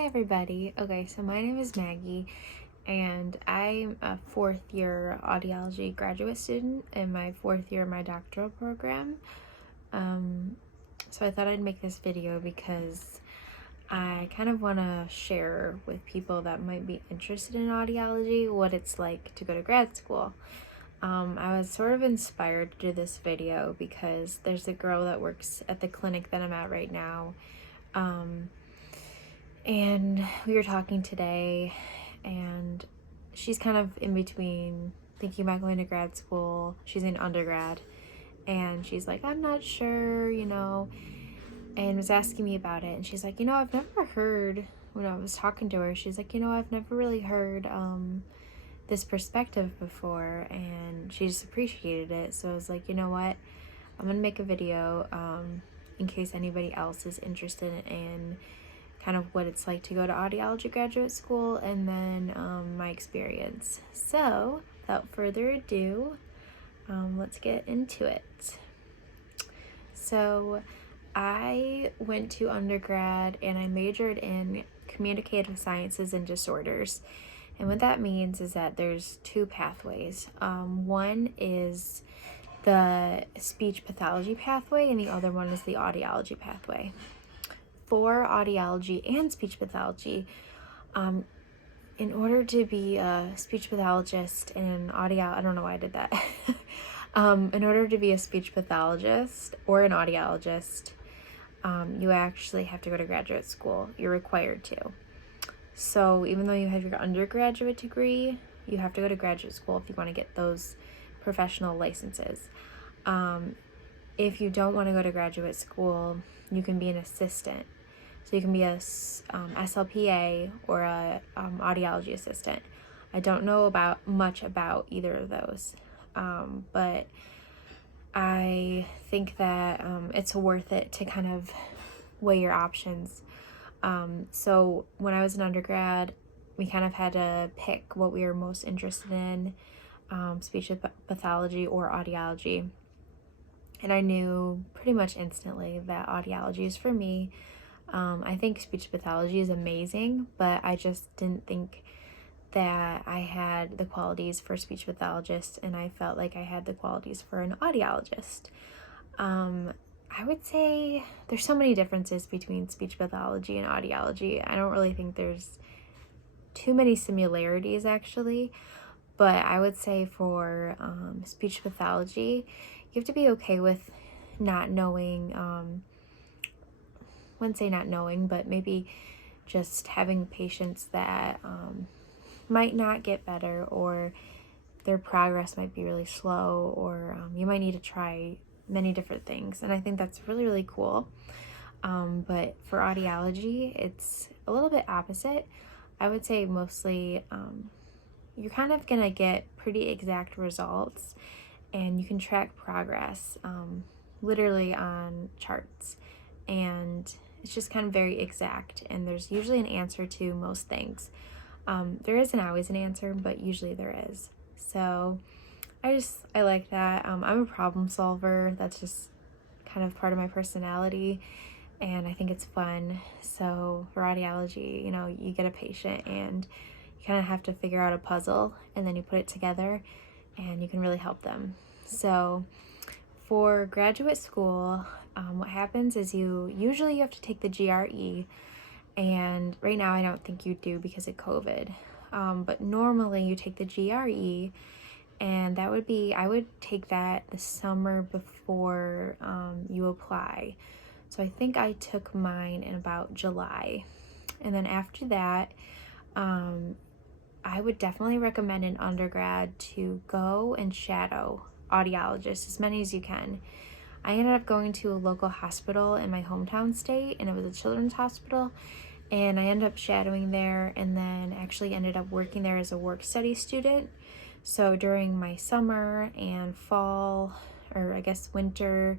Hi everybody. Okay, so my name is Maggie and I'm a fourth year audiology graduate student in my fourth year of my doctoral program. So I thought I'd make this video because I kind of want to share with people that might be interested in audiology what it's like to go to grad school. I was sort of inspired to do this video because there's a girl that works at the clinic that I'm at right now. And we were talking today, and she's kind of in between thinking about going to grad school. She's in undergrad, and she's like, I'm not sure, and was asking me about it. And she's like, I've never heard, when I was talking to her, she's like, I've never really heard this perspective before, and she just appreciated it. So I was like, you know what, I'm gonna make a video in case anybody else is interested in kind of what it's like to go to audiology graduate school, and then my experience. So without further ado, let's get into it. So I went to undergrad and I majored in communicative sciences and disorders. And what that means is that there's two pathways. One is the speech pathology pathway and the other one is the audiology pathway. For audiology and speech pathology, in order to be a speech pathologist and I don't know why I did that. In order to be a speech pathologist or an audiologist, you actually have to go to graduate school. You're required to. So even though you have your undergraduate degree, you have to go to graduate school if you want to get those professional licenses. If you don't want to go to graduate school, you can be an assistant. So you can be a SLPA or a audiology assistant. I don't know much about either of those, but I think that it's worth it to kind of weigh your options. So when I was an undergrad, we kind of had to pick what we were most interested in, speech pathology or audiology. And I knew pretty much instantly that audiology is for me. I think speech pathology is amazing, but I just didn't think that I had the qualities for a speech pathologist, and I felt like I had the qualities for an audiologist. I would say there's so many differences between speech pathology and audiology. I don't really think there's too many similarities actually, but I would say for speech pathology, you have to be okay with not knowing, I wouldn't say not knowing, but maybe just having patients that might not get better, or their progress might be really slow, or you might need to try many different things. And I think that's really, really cool. But for audiology, it's a little bit opposite. I would say mostly you're kind of going to get pretty exact results, and you can track progress literally on charts. And it's just kind of very exact, and there's usually an answer to most things. There isn't always an answer, but usually there is. So I like that. I'm a problem solver. That's just kind of part of my personality, and I think it's fun. So for audiology, you get a patient and you kind of have to figure out a puzzle, and then you put it together and you can really help them. So for graduate school, what happens is you have to take the GRE, and right now I don't think you do because of COVID, but normally you take the GRE, and I would take that the summer before you apply. So I think I took mine in about July, and then after that, I would definitely recommend an undergrad to go and shadow audiologists, as many as you can. I ended up going to a local hospital in my hometown state, and it was a children's hospital, and I ended up shadowing there, and then actually ended up working there as a work study student. So during my summer and fall, or I guess winter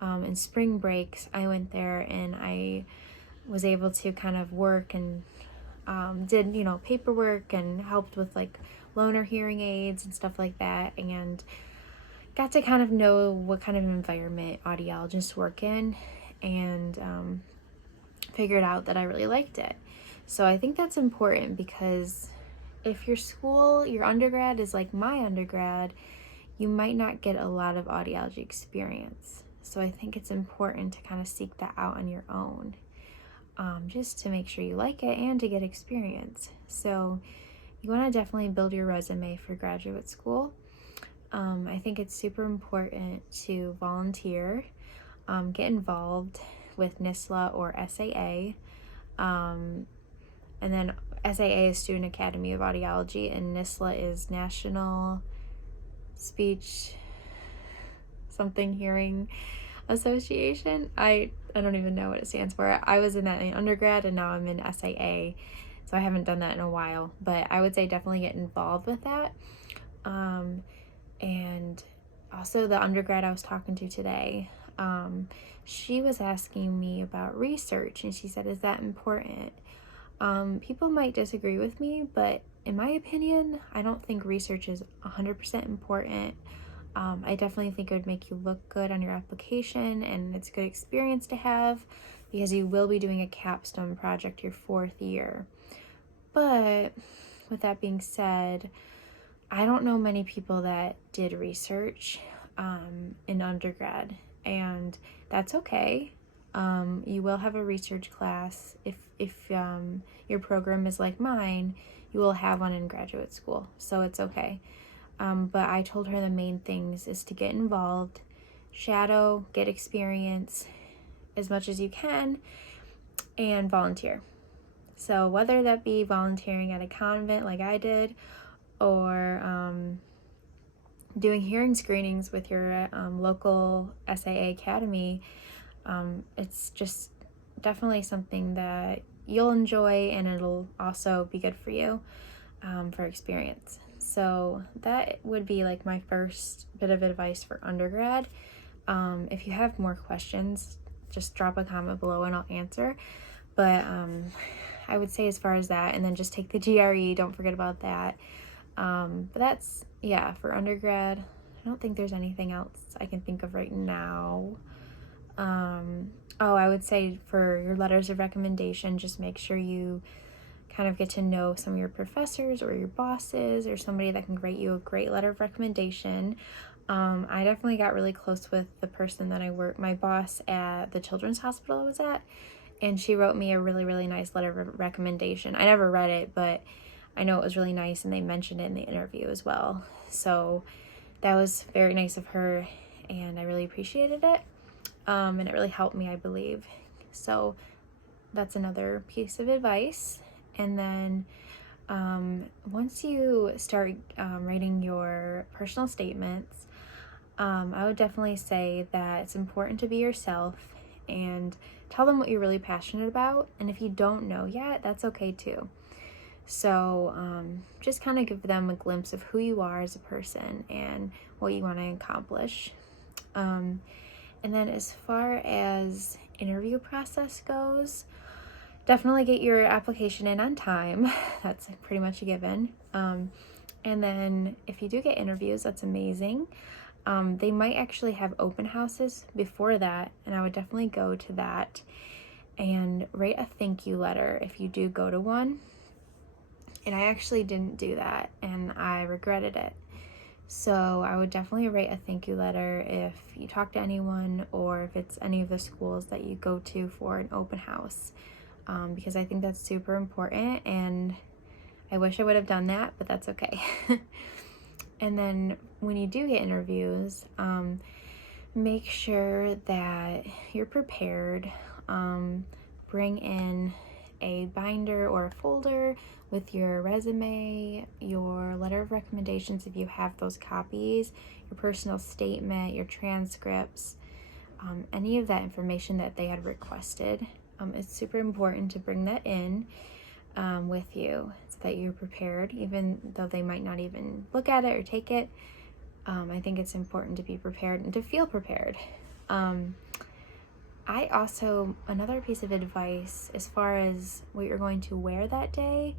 and spring breaks, I went there and I was able to kind of work and did paperwork and helped with like loaner hearing aids and stuff like that, and got to kind of know what kind of environment audiologists work in. And figured out that I really liked it. So I think that's important, because if your school, your undergrad is like my undergrad, you might not get a lot of audiology experience. So I think it's important to kind of seek that out on your own, just to make sure you like it and to get experience. So you want to definitely build your resume for graduate school. I think it's super important to volunteer, get involved with NISLA or SAA. And then SAA is Student Academy of Audiology, and NISLA is National Speech something Hearing Association. I don't even know what it stands for. I was in that in undergrad, and now I'm in SAA, so I haven't done that in a while, but I would say definitely get involved with that. And also the undergrad I was talking to today, she was asking me about research, and she said, is that important? People might disagree with me, but in my opinion, I don't think research is 100% important. I definitely think it would make you look good on your application, and it's a good experience to have, because you will be doing a capstone project your 4th year. But with that being said, I don't know many people that did research in undergrad, and that's okay. You will have a research class. If your program is like mine, you will have one in graduate school, so it's okay. But I told her the main things is to get involved, shadow, get experience as much as you can, and volunteer. So whether that be volunteering at a convent like I did, or doing hearing screenings with your local SAA academy, it's just definitely something that you'll enjoy, and it'll also be good for you for experience. So that would be like my first bit of advice for undergrad. If you have more questions, just drop a comment below and I'll answer. But I would say as far as that, and then just take the GRE, don't forget about that. But that's, yeah, for undergrad. I don't think there's anything else I can think of right now. I would say for your letters of recommendation, just make sure you kind of get to know some of your professors or your bosses or somebody that can write you a great letter of recommendation. I definitely got really close with the person that my boss at the children's hospital I was at, and she wrote me a really, really nice letter of recommendation. I never read it, but I know it was really nice, and they mentioned it in the interview as well. So that was very nice of her, and I really appreciated it. And it really helped me, I believe. So that's another piece of advice. And then once you start writing your personal statements, I would definitely say that it's important to be yourself and tell them what you're really passionate about. And if you don't know yet, that's okay too. So just kind of give them a glimpse of who you are as a person and what you want to accomplish. And then as far as interview process goes, definitely get your application in on time. That's pretty much a given. And then if you do get interviews, that's amazing. They might actually have open houses before that, and I would definitely go to that and write a thank you letter if you do go to one. And I actually didn't do that, and I regretted it. So I would definitely write a thank you letter if you talk to anyone, or if it's any of the schools that you go to for an open house, because I think that's super important, and I wish I would have done that, but that's okay. And then when you do get interviews, make sure that you're prepared. Bring in a binder or a folder with your resume, your letter of recommendations if you have those copies, your personal statement, your transcripts, any of that information that they had requested. It's super important to bring that in with you so that you're prepared, even though they might not even look at it or take it. I think it's important to be prepared and to feel prepared. Another piece of advice as far as what you're going to wear that day,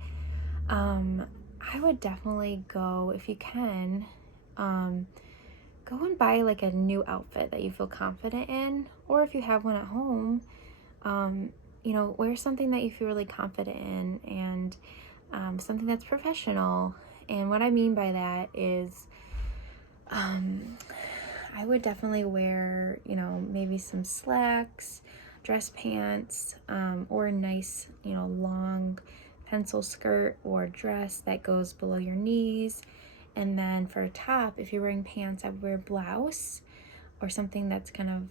I would definitely go, if you can, go and buy like a new outfit that you feel confident in, or if you have one at home, wear something that you feel really confident in, and something that's professional. And what I mean by that is, I would definitely wear, maybe some slacks, dress pants, or a nice, long pencil skirt or dress that goes below your knees. And then for a top, if you're wearing pants, I would wear a blouse or something that's kind of,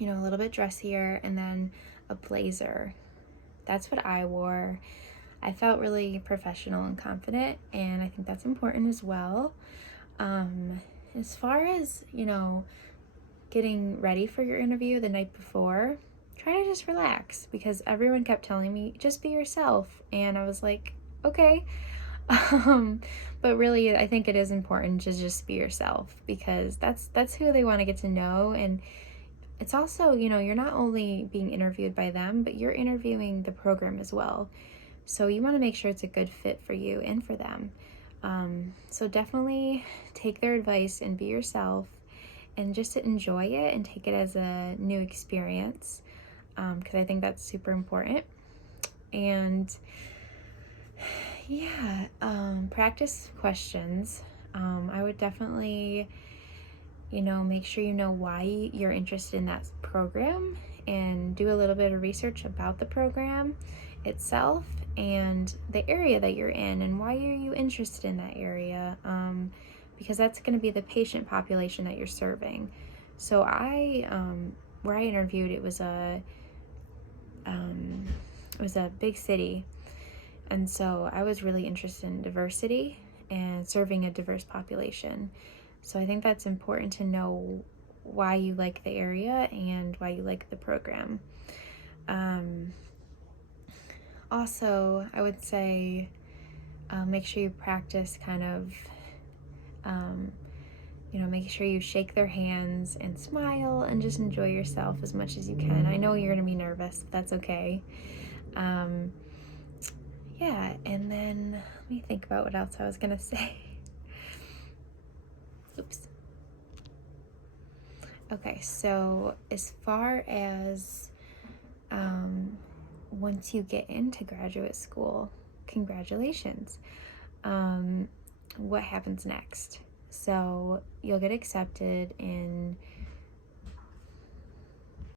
a little bit dressier, and then a blazer. That's what I wore. I felt really professional and confident, and I think that's important as well. As far as, getting ready for your interview the night before, try to just relax, because everyone kept telling me, just be yourself. And I was like, okay. But really, I think it is important to just be yourself, because that's who they want to get to know. And it's also, you're not only being interviewed by them, but you're interviewing the program as well. So you want to make sure it's a good fit for you and for them. So definitely take their advice and be yourself, and just to enjoy it and take it as a new experience, because I think that's super important. And yeah, practice questions. I would definitely, make sure you know why you're interested in that program, and do a little bit of research about the program itself and the area that you're in, and why are you interested in that area, because that's going to be the patient population that you're serving. So where I interviewed, it was a big city, and so I was really interested in diversity and serving a diverse population. So I think that's important to know why you like the area and why you like the program. Also, I would say make sure you practice kind of, make sure you shake their hands and smile and just enjoy yourself as much as you can. I know you're going to be nervous, but that's okay. Yeah, and then let me think about what else I was going to say. Oops. Okay, so as far as once you get into graduate school, congratulations. What happens next? So you'll get accepted in